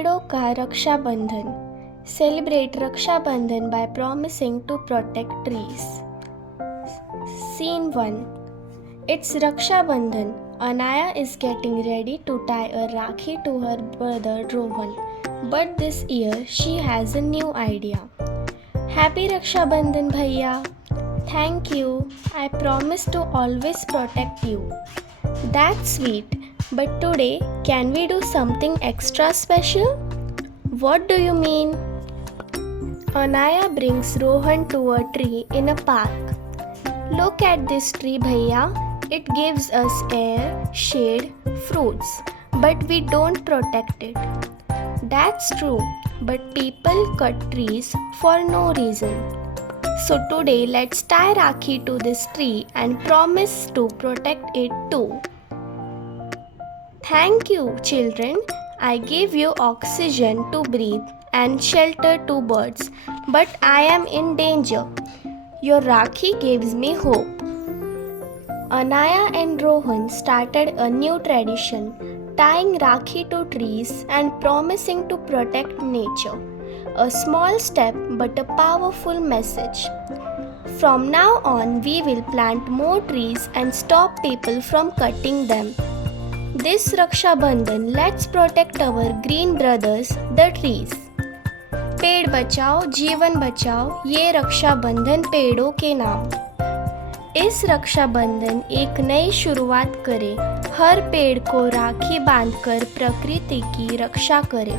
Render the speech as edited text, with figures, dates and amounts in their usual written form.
पेड़ों का Rakshabandhan. Celebrate Rakshabandhan by promising to protect trees. Scene 1. It's Rakshabandhan. Anaya is getting ready to tie a Rakhi to her brother Rohan. But this year she has a new idea. Happy Rakshabandhan bhaiya. Thank you. I promise to always protect you. That's sweet. But today, can we do something extra special? What do you mean? Anaya brings Rohan to a tree in a park. Look at this tree, bhaiya. It gives us air, shade, fruits, but we don't protect it. That's true, but people cut trees for no reason. So today, let's tie Rakhi to this tree and promise to protect it too. Thank you, children. I gave you oxygen to breathe and shelter to birds, but I am in danger. Your Rakhi gives me hope. Anaya and Rohan started a new tradition, tying Rakhi to trees and promising to protect nature. A small step but a powerful message. From now on, we will plant more trees and stop people from cutting them. This Rakshabandhan, let's protect our green brothers, the trees. पेड़ बचाओ जीवन बचाओ, ये रक्षाबंधन पेड़ों के नाम. इस रक्षाबंधन एक नई शुरुआत करे, हर पेड़ को राखी बांधकर प्रकृति की रक्षा करे.